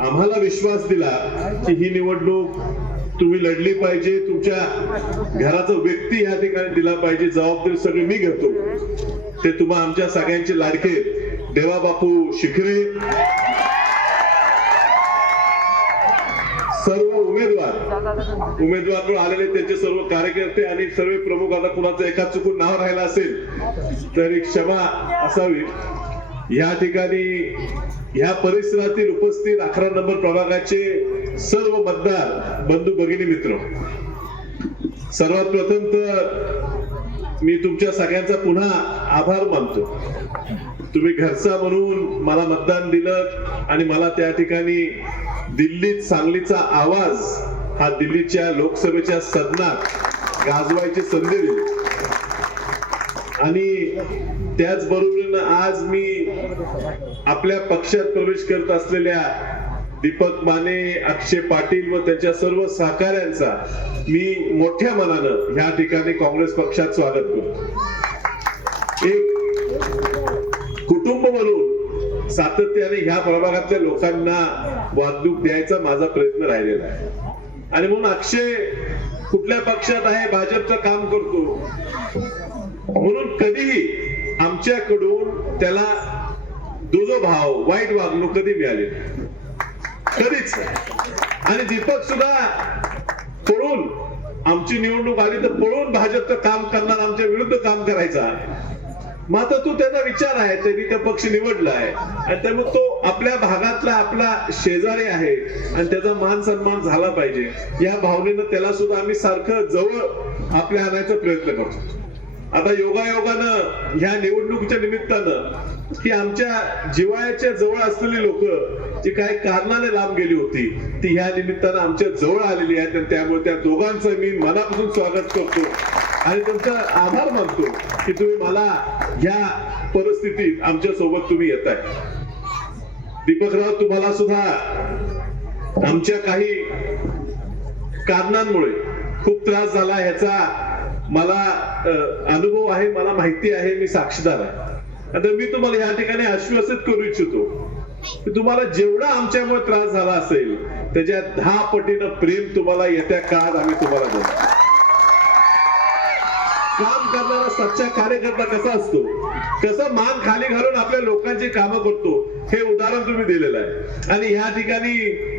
आम्हाला विश्वास दिला की ही निवडणूक तुम्ही लढली पाहिजे, तुमच्या घराचा व्यक्ती या ठिकाणी दिला पाहिजे, जबाबदारी सगळी मी घेतो. ते तुम्हा आमच्या सगळ्यांचे लाडके देवाबापू शिखरे, सर्व उमेदवार आलेले त्यांचे सर्व कार्यकर्ते आणि सर्व प्रमुख. आता कुणाचं एका चुकून नाव राहिलं असेल तरी क्षमा असावी. या ठिकाणी ह्या परिसरातील उपस्थित 11 नंबर प्रभागाचे सर्व मतदार बंधू भगिनी मित्र, सर्वात प्रथम तर मी तुमच्या सगळ्यांचा पुन्हा आभार मानतो. तुम्ही घरचा म्हणून मला मतदान दिलं आणि मला त्या ठिकाणी दिल्लीत सांगलीचा आवाज हा दिल्लीच्या लोकसभेच्या सदनात गाजवायची संधी दिली. आणि त्याचबरोबरीनं आज मी आपल्या पक्षात प्रवेश करत असलेल्या दीपक माने, अक्षय पाटील व त्यांच्या सर्व सहकाऱ्यांचा मी मोठ्या मनानं ह्या ठिकाणी काँग्रेस पक्षात स्वागत करतो. एक कुटुंब म्हणून सातत्याने ह्या प्रभागातल्या लोकांना वागणूक द्यायचा माझा प्रयत्न राहिलेला आहे. आणि म्हणून अक्षय कुठल्या पक्षात आहे, भाजपचं काम करतो म्हणून कधीही आमच्याकडून त्याला दुजोभाव, वाईट वागणूक कधी मिळाली कधीच. आणि दीपक सुद्धा पळून, आमची निवडणूक आली तर पळून भाजपचं काम करणार, आमच्या विरुद्ध काम करायचा. मात्र तो त्याचा विचार आहे, त्यांनी त्या पक्ष निवडला आहे आणि त्यामुळे तो आपल्या भागातला आपला शेजारी आहे आणि त्याचा मान सन्मान झाला पाहिजे या भावनेनं त्याला सुद्धा आम्ही सारखं जवळ आपल्या आणायचा प्रयत्न करतो. आता योगायोगानं ह्या निवडणुकीच्या निमित्तानं की आमच्या जिव्हाळ्याच्या जवळ असलेली लोक जी काही कारणाने लांब गेली होती ती ह्या निमित्तानं आमच्या जवळ आलेली आहेत आणि त्यामुळे त्या दोघांचं मी मनापासून स्वागत करतो आणि तुमचा आभार मानतो की तुम्ही मला ह्या परिस्थितीत आमच्या सोबत तुम्ही येताय. दीपकराव, तुम्हाला सुद्धा आमच्या काही कारणांमुळे खूप त्रास झाला ह्याचा मला अनुभव आहे, मला माहिती आहे, मी साक्षीदार आहे. आता मी तुम्हाला या ठिकाणी आश्वासित करू इच्छितो की तुम्हाला जेवढा आमच्यामुळे त्रास झाला असेल त्याच्या 10 पटीनं प्रेम तुम्हाला येत्या काळात आम्ही तुम्हाला देऊ. काम करणारा सच्चा कार्यकर्ता कसा असतो, कसं मान खाली घालून आपल्या लोकांची कामं करतो हे उदाहरण तुम्ही दिलेलं आहे. आणि ह्या ठिकाणी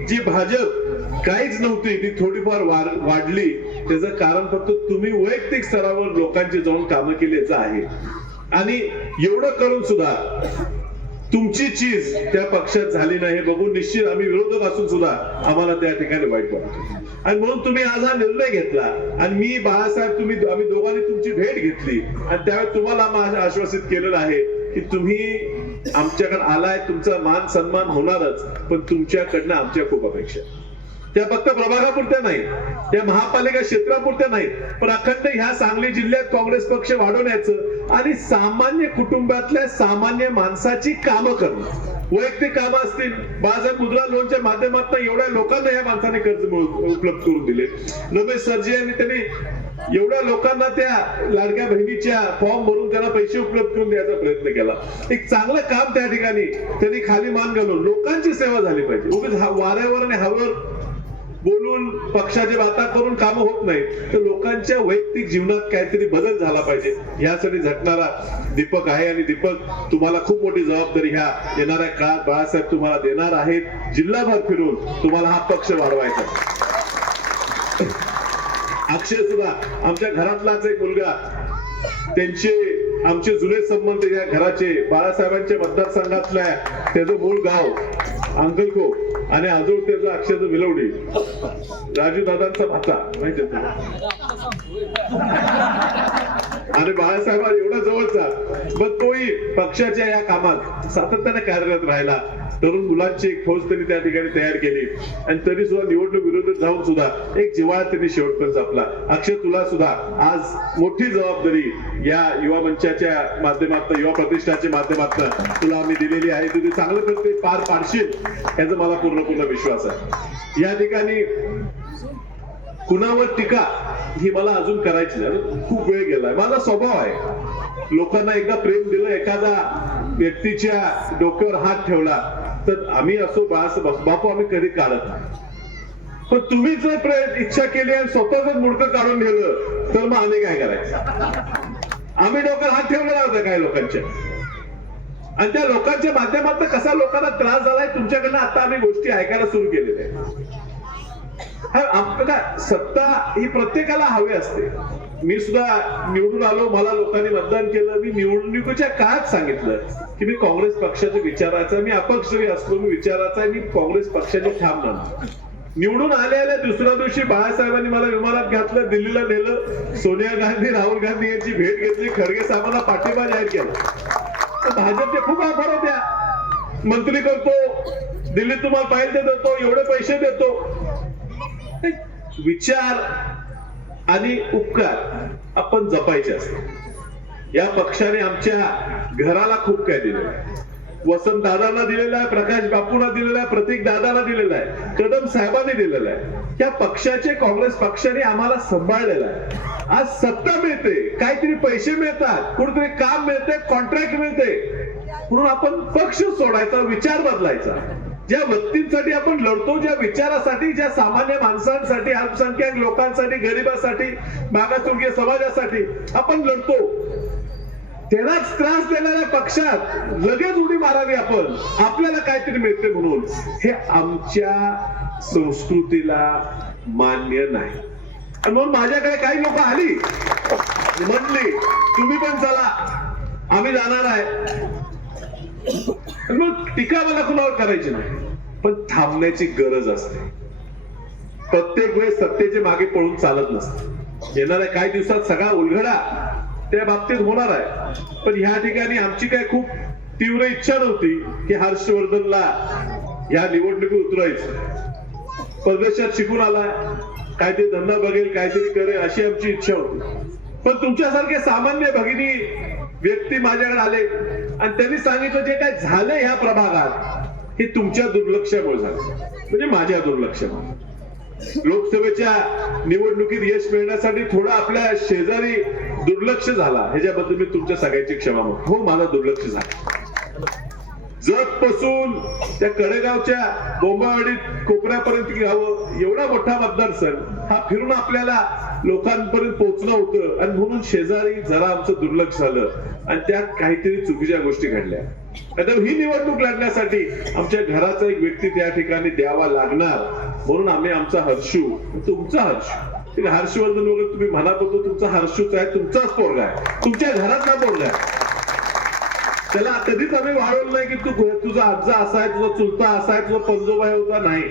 जी भाजप काहीच नव्हती ती थोडीफार वाढली, त्याचं कारण फक्त तुम्ही वैयक्तिक स्तरावर लोकांची जाऊन कामं केल्याचं आहे. आणि एवढं करून सुद्धा तुमची चीज त्या पक्षात झाली नाही हे बघून निश्चित आम्ही विरोधक असून सुद्धा आम्हाला त्या ठिकाणी वाईट वाटतं. आणि म्हणून तुम्ही आज हा निर्णय घेतला आणि मी बाळासाहेब आम्ही दोघांनी तुमची भेट घेतली आणि त्यावेळी तुम्हाला आम्हाला आश्वासित केलेलं आहे की तुम्ही आमच्याकडे आलाय, तुमचा मान सन्मान होणारच, पण तुमच्याकडनं आमच्या खूप अपेक्षा. त्या फक्त प्रभागापुरत्या नाही, त्या महापालिका क्षेत्रापुरत्या नाहीत, पण अखंड ह्या सांगली जिल्ह्यात काँग्रेस पक्ष वाढवण्याचं आणि सामान्य कुटुंबातल्या सामान्य माणसाची कामं करणं. वैयक्तिक कामं असतील, बाळासाहेब मुद्रा लोनच्या माध्यमातून एवढ्या लोकांना या माणसाने कर्ज उपलब्ध करून दिले. रमेश सरजी यांनी त्यांनी एवढ्या लोकांना त्या लाडक्या बहिणीच्या फॉर्म भरून त्यांना पैसे उपलब्ध करून द्यायचा प्रयत्न केला. एक चांगलं काम त्या ठिकाणी त्यांनी खाली मान घालून लोकांची सेवा झाली पाहिजे. उगाच वाऱ्यावर आणि हवेवर बोलून पक्षाचे वाता करून कामं होत नाही, तर लोकांच्या वैयक्तिक जीवनात काहीतरी बदल झाला पाहिजे यासाठी झटणारा दीपक आहे. आणि दीपक, तुम्हाला खूप मोठी जबाबदारी ह्या येणाऱ्या काळात बाळासाहेब तुम्हाला देणार आहेत. जिल्हाभर फिरून तुम्हाला हा पक्ष वाढवायचा. अक्षय सुद्धा आमच्या घरातलाच एक मुलगा, त्यांचे आमचे जुने संबंध या घराचे, बाळासाहेबांच्या मतदारसंघातल्या त्याचं मूळ गाव अंकलको आणि आजोळ त्याचं अक्षयचं विलवडी, राजू दादांचा भाचा माहिती आणि बाळासाहेब एवढा जवळचा, पण तोही पक्षाच्या या कामात सातत्याने कार्यरत राहिला. तरुण मुलांची एक फौज त्यांनी त्या ठिकाणी तयार केली आणि तरी सुद्धा निवडणूक विरोधात जाऊन सुद्धा एक जिव्हाळा त्यांनी शेवटपर्यंत जपला. अक्षय, तुला सुद्धा आज मोठी जबाबदारी या युवा मंचाच्या माध्यमातून, युवा प्रतिष्ठाच्या माध्यमातून तुला आम्ही दिलेली आहे. तुझी चांगलं प्रत्येक पार पाडशील याचा मला पूर्ण विश्वास आहे. या ठिकाणी कुणावर टीका ही मला अजून करायची नाही, खूप वेळ गेलाय. माझा स्वभाव आहे, लोकांना एकदा प्रेम दिलं, एखादा व्यक्तीच्या डोक्यावर हात ठेवला तर आम्ही असो बापू आम्ही कधी काढत नाही. पण तुम्ही जर इच्छा केली आणि स्वतःच मुडकं काढून नेलं तर मग आम्ही काय करायचं? आम्ही डोक्यात हात ठेवलेला होता काही लोकांच्या, आणि त्या लोकांच्या माध्यमातून कसा लोकांना त्रास झालाय तुमच्याकडनं आता आम्ही गोष्टी ऐकायला सुरू केलेल्या आहेत. सत्ता ही प्रत्येकाला हवी असते. मी सुद्धा निवडून आलो, मला लोकांनी मतदान केलं. मी निवडणुकीच्या काळात सांगितलं की मी काँग्रेस पक्षाच्या विचाराचा, मी अपक्ष असलो मी विचाराचा, मी काँग्रेस पक्षाचे ठाम नाही. निवडून आल्या दुसऱ्या दिवशी बाळासाहेबांनी मला विमानात घातलं, दिल्लीला नेलं, सोनिया गांधी राहुल गांधी यांची भेट घेतली, खडगे साहेबांना पाठिंबा जाहीर केला. भाजपचे खूप आभार होत्या. मंत्री करतो, दिल्लीत तुम्हाला पाहिजे ते देतो, एवढे पैसे देतो. विचार आणि उपकार आपण जपायचे असतात. या पक्षाने आमच्या घराला खूप काय दिलेलं आहे. वसंत दादांना दिलेला आहे, प्रकाश बापूंना दिलेला आहे, प्रतीक दादांना दिलेला आहे, कदम साहेबांनी दिलेला आहे. या पक्षाचे, काँग्रेस पक्षाने आम्हाला सांभाळलेला आहे. आज सत्ता मिळते, काहीतरी पैसे मिळतात, कुठेतरी काम मिळते, कॉन्ट्रॅक्ट मिळते, म्हणून आपण पक्ष सोडायचा, विचार बदलायचा. ज्या व्यक्तींसाठी आपण लढतो, ज्या विचारासाठी, ज्या सामान्य माणसांसाठी, अल्पसंख्याक लोकांसाठी, गरिबांसाठी, मागासवर्गीय समाजासाठी आपण लढतो, त्यालाच त्रास देणाऱ्या पक्षात लगेच उडी मारावी आपण, आपल्याला काहीतरी मिळते म्हणून, हे आमच्या संस्कृतीला मान्य नाही. म्हणून माझ्याकडे काही लोक आली, म्हणली तुम्ही पण चला, आम्ही जाणार आहे. मग टीका मला कुणावर करायची नाही, पण थांबण्याची गरज असते. प्रत्येक वेळेस सत्तेचे मागे पळून चालत नसते. येणाऱ्या काही दिवसात सगळा उलगडा त्या बाबतीत होणार आहे. पण ह्या ठिकाणी आमची काय खूप तीव्र इच्छा नव्हती की हर्षवर्धनला या निवडणुकीत उतरायचं. परदेशात शिकून आलाय, काहीतरी धंदा बघेल, काहीतरी करेल, अशी आमची इच्छा होती. पण तुमच्यासारखे सामान्य भगिनी व्यक्ती माझ्याकडे आले आणि त्यांनी सांगितलं जे काय झालं ह्या प्रभागात हे तुमच्या दुर्लक्षामुळे झालं, म्हणजे माझ्या दुर्लक्षामुळे. लोकसभेच्या निवडणुकीत यश मिळण्यासाठी थोडा आपल्या शेजारी दुर्लक्ष झाला, ह्याच्याबद्दल मी तुमच्या सगळ्यांची क्षमा मागतो. हो, माझा दुर्लक्ष झालं. जत पासून त्या कडेगावच्या बोंबावाडीत कोपऱ्यापर्यंत गावं, एवढा मोठा मतदारसंघ हा फिरून आपल्याला लोकांपर्यंत पोहोचणं होतं, आणि म्हणून शेजारी जरा आमचं दुर्लक्ष झालं आणि त्यात काहीतरी चुकीच्या गोष्टी घडल्या. आता ही निवडणूक लढण्यासाठी आमच्या घराचा एक व्यक्ती त्या ठिकाणी द्यावा लागणार, म्हणून आम्ही आमचा हर्षू, तुमचा हर्षू, हर्षवर्धन वगैरे तुम्ही म्हणत होतो, तुमचा हर्षूच आहे, तुमचाच पोरगा आहे, तुमच्या घरातला पोरगा आहे. त्याला कधीच आम्ही वाढवलं नाही की तू तुझा आजा असा आहे, तुझा चुलता असा आहे, तुझा पंजोबा होता, नाही.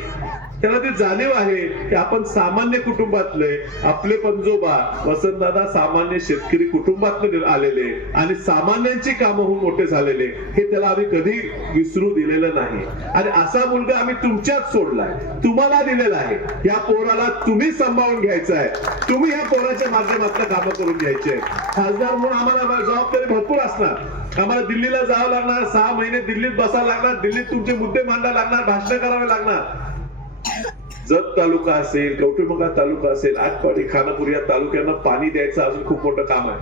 त्याला ती जाणीव आहे की आपण सामान्य कुटुंबातले, आपले पंजोबा वसंतदादा सामान्य शेतकरी कुटुंबातून आलेले आणि सामान्यांची कामं होऊन मोठे झालेले, हे त्याला आम्ही कधी विसरू दिलेलं नाही. आणि असा मुलगा आम्ही तुमच्यात सोडलाय, तुम्हाला दिलेला आहे. या पोराला तुम्ही सांभाळून घ्यायचं आहे, तुम्ही या पोराच्या माध्यमातून कामं करून घ्यायचे. खासदार म्हणून आम्हाला जबाबदारी भरपूर असणार. आम्हाला दिल्लीला जावं लागणार, 6 महिने दिल्लीत बसावं लागणार, दिल्लीत तुमचे मुद्दे मांडावे लागणार, भाषण करावे लागणार. जत तालुका असेल, कवठेमंकाळ तालुका असेल, आटपाडी, खानापूर या तालुक्यांना पाणी द्यायचं अजून खूप मोठं काम आहे.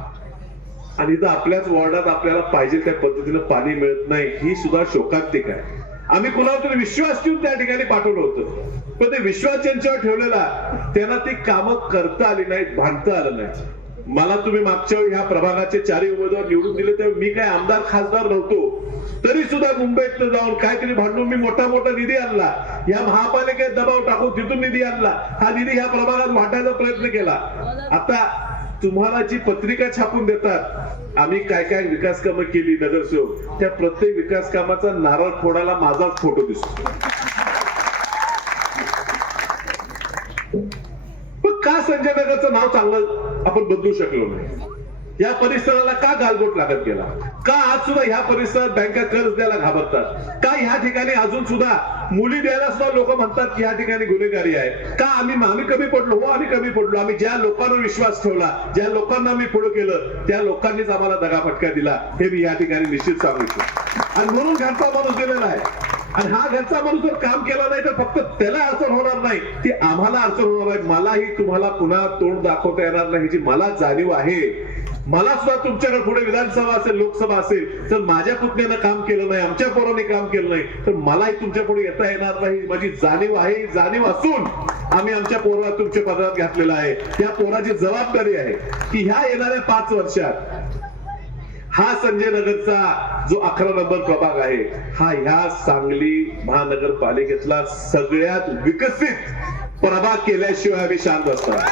आणि इथं आपल्याच वॉर्डात आपल्याला पाहिजे त्या पद्धतीनं पाणी मिळत नाही, ही सुद्धा शोकांतिक आहे. आम्ही कुणावर तरी विश्वास ठेवून त्या ठिकाणी पाठवलं होतं, पण ते विश्वास ज्यांच्यावर ठेवलेला त्यांना ती कामं करता आली नाहीत, भांडता आलं नाही. मला तुम्ही मागच्या वेळी ह्या प्रभागाचे 4 उमेदवार निवडून दिले तेव्हा मी काय आमदार खासदार नव्हतो, तरी सुद्धा मुंबईत जाऊन काहीतरी भांडून मी मोठा निधी आणला, या महापालिकेत दबाव टाकून तिथून निधी आणला, हा निधी ह्या प्रभागात वाटायचा प्रयत्न केला. आता तुम्हाला जी पत्रिका छापून देतात आम्ही काय काय विकास कामं केली नगरसेवक, त्या प्रत्येक विकास कामाचा नारळ फोडायला माझाच फोटो दिसतो. पण का संजय नगरचं नाव चांगलं आपण बदलू शकलो नाही? या परिसराला का गालबोट लागत गेला? का आज सुद्धा ह्या परिसरात बँका कर्ज द्यायला घाबरतात? का ह्या ठिकाणी अजून सुद्धा मुली द्यायला सुद्धा लोक म्हणतात की ह्या ठिकाणी गुन्हेगारी आहे? का आम्ही कमी पडलो? हो, आम्ही कमी पडलो. आम्ही ज्या लोकांवर विश्वास ठेवला, ज्या लोकांना आम्ही पुढे केलं, त्या लोकांनीच आम्हाला दगाफटका दिला, हे मी या ठिकाणी निश्चित सांगू इच्छितो. आणि म्हणून घरचा माणूस दिलेला आहे. आणि हा घरचा माणूस जर काम केला नाही तर फक्त त्याला अडचण होणार नाही, ती आम्हाला अडचण होणार आहे. मलाही तुम्हाला पुन्हा तोंड दाखवता येणार नाही, ह्याची मला जाणीव आहे. मला सुद्धा तुमच्याकडे पुढे विधानसभा असेल, लोकसभा असेल, तर माझ्या पुतण्यानं काम केलं नाही, आमच्या पोराने काम केलं नाही, तर मलाही तुमच्या पुढे येता येणार नाही. माझी जाणीव आहे. जाणीव असून आम्ही आमच्या पोराला तुमच्या पदरात घातलेला आहे. त्या पोराची जबाबदारी आहे की ह्या येणाऱ्या 5 वर्षात हा संजय नगरचा जो 11 नंबर प्रभाग आहे, हा ह्या सांगली महानगरपालिकेतला सगळ्यात विकसित प्रभाग केल्याशिवाय आम्ही शांत असणार.